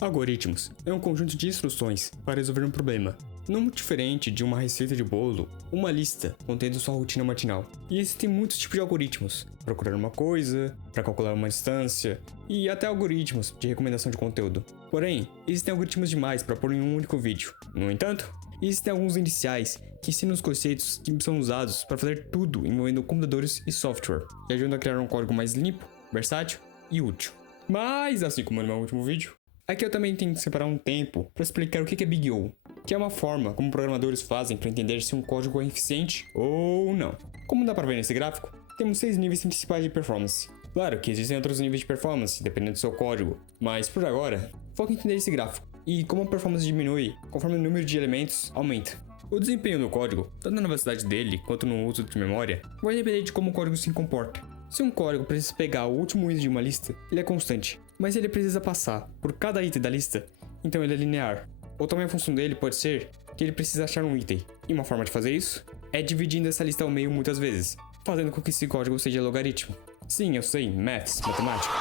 Algoritmos é um conjunto de instruções para resolver um problema, não muito diferente de uma receita de bolo, uma lista contendo sua rotina matinal. E existem muitos tipos de algoritmos, para procurar uma coisa, para calcular uma distância, e até algoritmos de recomendação de conteúdo. Porém, existem algoritmos demais para pôr em um único vídeo. No entanto, existem alguns iniciais que ensinam os conceitos que são usados para fazer tudo envolvendo computadores e software, e ajudam a criar um código mais limpo, versátil e útil. Mas, assim como no meu último vídeo, aqui eu também tenho que separar um tempo para explicar o que é Big O, que é uma forma como programadores fazem para entender se um código é eficiente ou não. Como dá para ver nesse gráfico, temos 6 níveis principais de performance. Claro que existem outros níveis de performance, dependendo do seu código, mas por agora, foca em entender esse gráfico e como a performance diminui conforme o número de elementos aumenta. O desempenho do código, tanto na velocidade dele quanto no uso de memória, vai depender de como o código se comporta. Se um código precisa pegar o último item de uma lista, ele é constante, mas se ele precisa passar por cada item da lista, então ele é linear. Ou também a função dele pode ser que ele precisa achar um item, e uma forma de fazer isso é dividindo essa lista ao meio muitas vezes, fazendo com que esse código seja logaritmo. Sim, eu sei, maths, matemática,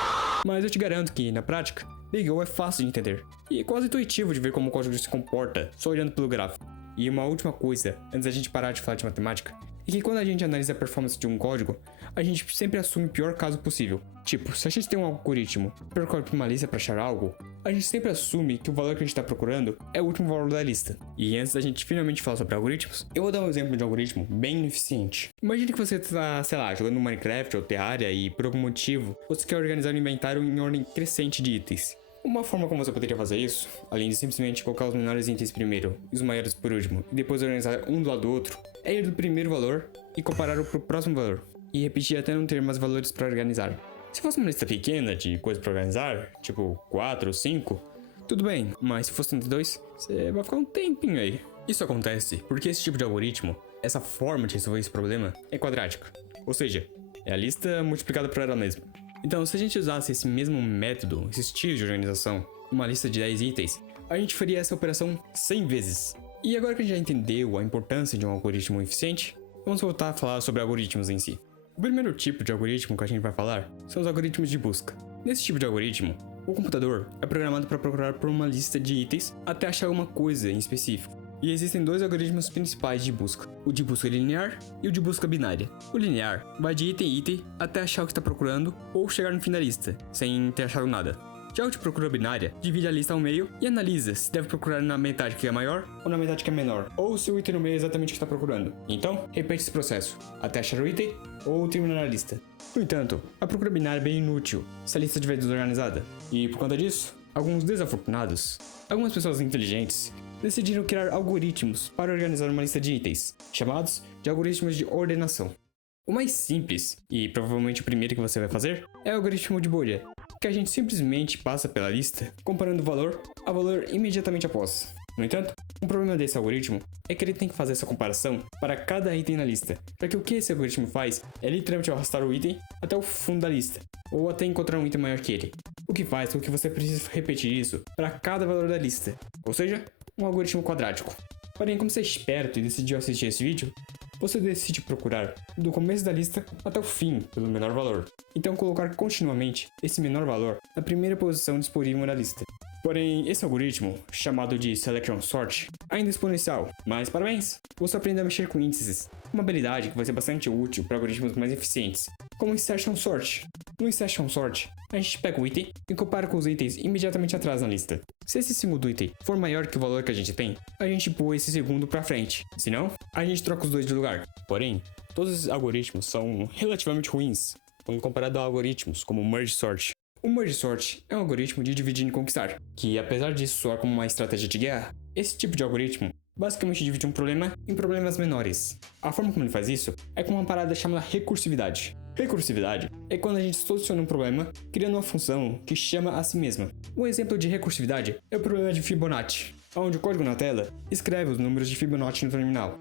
mas eu te garanto que, na prática, Big O é fácil de entender, e é quase intuitivo de ver como o código se comporta só olhando pelo gráfico. E uma última coisa, antes da gente parar de falar de matemática, é que quando a gente analisa a performance de um código, a gente sempre assume o pior caso possível. Tipo, se a gente tem um algoritmo que percorre por uma lista para achar algo, a gente sempre assume que o valor que a gente está procurando é o último valor da lista. E antes da gente finalmente falar sobre algoritmos, eu vou dar um exemplo de algoritmo bem ineficiente. Imagine que você está, sei lá, jogando Minecraft ou Terraria e por algum motivo você quer organizar o inventário em ordem crescente de itens. Uma forma como você poderia fazer isso, além de simplesmente colocar os menores itens primeiro e os maiores por último, e depois organizar um do lado do outro, é ir do primeiro valor e comparar-o pro próximo valor, e repetir até não ter mais valores para organizar. Se fosse uma lista pequena de coisas para organizar, tipo 4 ou 5, tudo bem, mas se fosse 32, você vai ficar um tempinho aí. Isso acontece porque esse tipo de algoritmo, essa forma de resolver esse problema, é quadrática, ou seja, é a lista multiplicada por ela mesma. Então, se a gente usasse esse mesmo método, esse estilo de organização, uma lista de 10 itens, a gente faria essa operação 100 vezes. E agora que a gente já entendeu a importância de um algoritmo eficiente, vamos voltar a falar sobre algoritmos em si. O primeiro tipo de algoritmo que a gente vai falar são os algoritmos de busca. Nesse tipo de algoritmo, o computador é programado para procurar por uma lista de itens até achar uma coisa em específico. E existem dois algoritmos principais de busca, o de busca linear e o de busca binária. O linear vai de item em item até achar o que está procurando ou chegar no fim da lista, sem ter achado nada. Já o de procura binária divide a lista ao meio e analisa se deve procurar na metade que é maior ou na metade que é menor, ou se o item no meio é exatamente o que está procurando. Então, repete esse processo, até achar o item ou terminar a lista. No entanto, a procura binária é bem inútil se a lista estiver desorganizada, e por conta disso, alguns desafortunados, algumas pessoas inteligentes, decidiram criar algoritmos para organizar uma lista de itens, chamados de algoritmos de ordenação. O mais simples, e provavelmente o primeiro que você vai fazer, é o algoritmo de bolha, que a gente simplesmente passa pela lista, comparando valor a valor imediatamente após. No entanto, um problema desse algoritmo é que ele tem que fazer essa comparação para cada item na lista, para que o que esse algoritmo faz é literalmente arrastar o item até o fundo da lista, ou até encontrar um item maior que ele, o que faz com que você precise repetir isso para cada valor da lista, ou seja, um algoritmo quadrático. Porém, como você é esperto e decidiu assistir esse vídeo, você decide procurar do começo da lista até o fim pelo menor valor. Então colocar continuamente esse menor valor na primeira posição disponível na lista. Porém, esse algoritmo, chamado de Selection Sort, ainda é exponencial, mas parabéns! Você aprende a mexer com índices, uma habilidade que vai ser bastante útil para algoritmos mais eficientes, como o Insertion Sort. No Insertion Sort, a gente pega o item e compara com os itens imediatamente atrás na lista. Se esse segundo item for maior que o valor que a gente tem, a gente pula esse segundo para frente, se não, a gente troca os dois de lugar. Porém, todos esses algoritmos são relativamente ruins, quando comparado a algoritmos como o Merge Sort. O Merge Sort é um algoritmo de dividir e conquistar, que apesar disso soar como uma estratégia de guerra, esse tipo de algoritmo basicamente divide um problema em problemas menores. A forma como ele faz isso é com uma parada chamada recursividade. Recursividade é quando a gente soluciona um problema criando uma função que chama a si mesma. Um exemplo de recursividade é o problema de Fibonacci, onde o código na tela escreve os números de Fibonacci no terminal.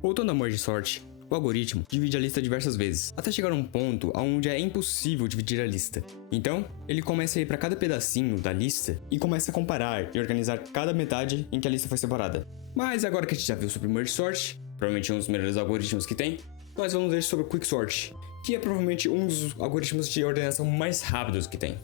Voltando ao Merge Sort, o algoritmo divide a lista diversas vezes, até chegar a um ponto onde é impossível dividir a lista. Então, ele começa a ir para cada pedacinho da lista e começa a comparar e organizar cada metade em que a lista foi separada. Mas agora que a gente já viu sobre o Merge Sort, provavelmente um dos melhores algoritmos que tem, nós vamos ver sobre o Quicksort, que é provavelmente um dos algoritmos de ordenação mais rápidos que tem.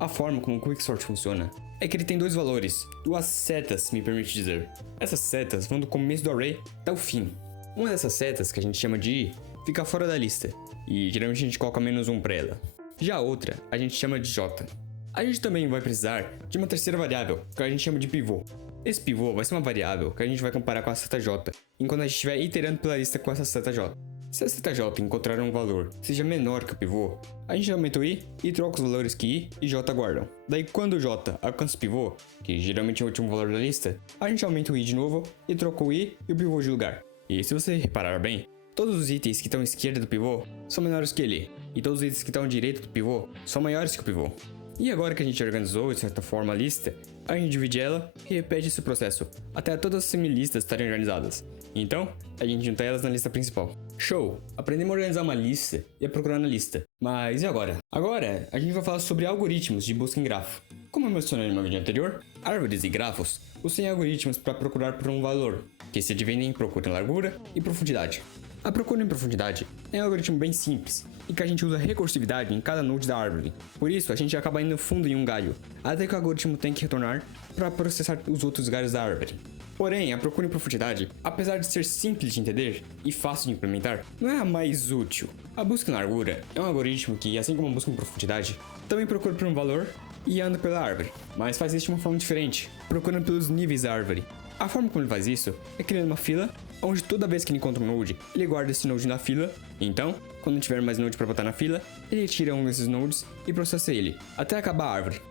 A forma como o Quicksort funciona é que ele tem dois valores, duas setas, me permite dizer. Essas setas vão do começo do array até o fim. Uma dessas setas, que a gente chama de i, fica fora da lista, e geralmente a gente coloca -1 para ela. Já a outra, a gente chama de j. A gente também vai precisar de uma terceira variável, que a gente chama de pivô. Esse pivô vai ser uma variável que a gente vai comparar com a seta j, enquanto a gente estiver iterando pela lista com essa seta j. Se a seta j encontrar um valor que seja menor que o pivô, a gente aumenta o i e troca os valores que i e j guardam. Daí quando o j alcança o pivô, que geralmente é o último valor da lista, a gente aumenta o i de novo e troca o i e o pivô de lugar. E se você reparar bem, todos os itens que estão à esquerda do pivô são menores que ele, e todos os itens que estão à direita do pivô são maiores que o pivô. E agora que a gente organizou de certa forma a lista, a gente divide ela e repete esse processo, até todas as semilistas estarem organizadas. Então, a gente junta elas na lista principal. Show! Aprendemos a organizar uma lista e a procurar na lista. Mas e agora? Agora, a gente vai falar sobre algoritmos de busca em grafo. Como eu mencionei no meu vídeo anterior, árvores e grafos possuem algoritmos para procurar por um valor, que se dividem em procura em largura e profundidade. A procura em profundidade é um algoritmo bem simples, e que a gente usa recursividade em cada node da árvore. Por isso, a gente acaba indo fundo em um galho, até que o algoritmo tem que retornar para processar os outros galhos da árvore. Porém, a procura em profundidade, apesar de ser simples de entender e fácil de implementar, não é a mais útil. A busca em largura é um algoritmo que, assim como a busca em profundidade, também procura por um valor e anda pela árvore, mas faz isso de uma forma diferente, procurando pelos níveis da árvore. A forma como ele faz isso é criando uma fila, onde toda vez que ele encontra um node, ele guarda esse node na fila, e então, quando não tiver mais node para botar na fila, ele tira um desses nodes e processa ele, até acabar a árvore.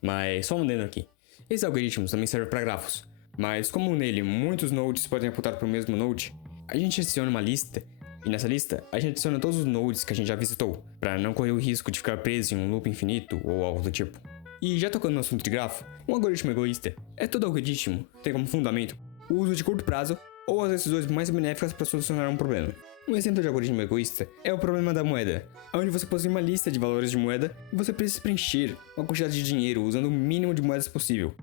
Mas só um adendo aqui, esse algoritmo também serve para grafos, mas como nele muitos nodes podem apontar para o mesmo node, a gente adiciona uma lista, e nessa lista a gente adiciona todos os nodes que a gente já visitou, para não correr o risco de ficar preso em um loop infinito ou algo do tipo. E já tocando no assunto de grafo, um algoritmo egoísta é todo algoritmo que tem como fundamento o uso de curto prazo ou as decisões mais benéficas para solucionar um problema. Um exemplo de algoritmo egoísta é o problema da moeda, onde você possui uma lista de valores de moeda e você precisa preencher uma quantidade de dinheiro usando o mínimo de moedas possível.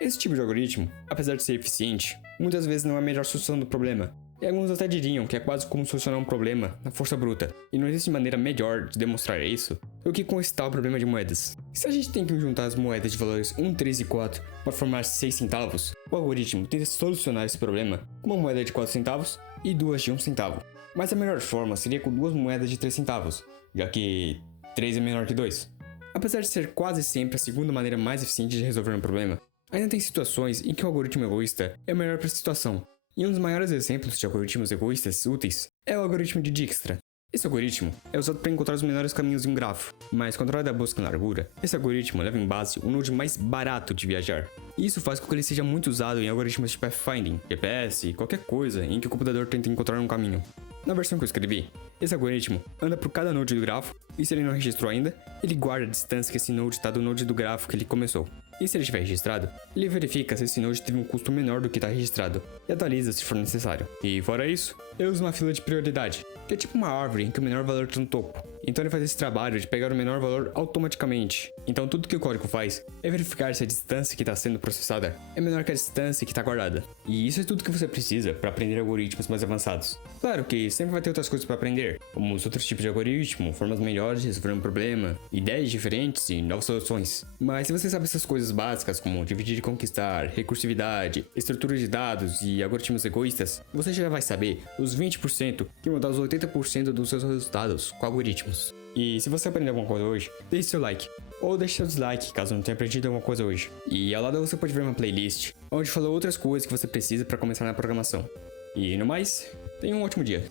Esse tipo de algoritmo, apesar de ser eficiente, muitas vezes não é a melhor solução do problema, e alguns até diriam que é quase como solucionar um problema na força bruta, e não existe maneira melhor de demonstrar isso do que com esse tal problema de moedas. Se a gente tem que juntar as moedas de valores 1, 3 e 4 para formar 6 centavos, o algoritmo tenta solucionar esse problema com uma moeda de 4 centavos e duas de 1 centavo. Mas a melhor forma seria com duas moedas de 3 centavos, já que 3 é menor que 2. Apesar de ser quase sempre a segunda maneira mais eficiente de resolver um problema, ainda tem situações em que o algoritmo egoísta é o melhor para a situação. E um dos maiores exemplos de algoritmos egoístas úteis é o algoritmo de Dijkstra. Esse algoritmo é usado para encontrar os menores caminhos de um grafo, mas quando a da busca em largura, esse algoritmo leva em base o node mais barato de viajar. E isso faz com que ele seja muito usado em algoritmos de pathfinding, GPS, qualquer coisa em que o computador tenta encontrar um caminho. Na versão que eu escrevi, esse algoritmo anda por cada node do grafo, e se ele não registrou ainda, ele guarda a distância que esse node está do node do grafo que ele começou. E se ele estiver registrado, ele verifica se esse node teve um custo menor do que está registrado, e atualiza se for necessário. E fora isso, eu uso uma fila de prioridade, que é tipo uma árvore em que o menor valor está no topo. Então ele faz esse trabalho de pegar o menor valor automaticamente. Então tudo que o código faz é verificar se a distância que está sendo processada é menor que a distância que está guardada. E isso é tudo que você precisa para aprender algoritmos mais avançados. Claro que sempre vai ter outras coisas para aprender, como os outros tipos de algoritmo, formas melhores de resolver um problema, ideias diferentes e novas soluções. Mas se você sabe essas coisas básicas como dividir e conquistar, recursividade, estrutura de dados e algoritmos egoístas, você já vai saber os 20% que vão dar os 80% dos seus resultados com algoritmos. E se você aprendeu alguma coisa hoje, deixe seu like, ou deixe seu dislike caso não tenha aprendido alguma coisa hoje. E ao lado você pode ver uma playlist, onde falou outras coisas que você precisa para começar na programação. E no mais, tenha um ótimo dia.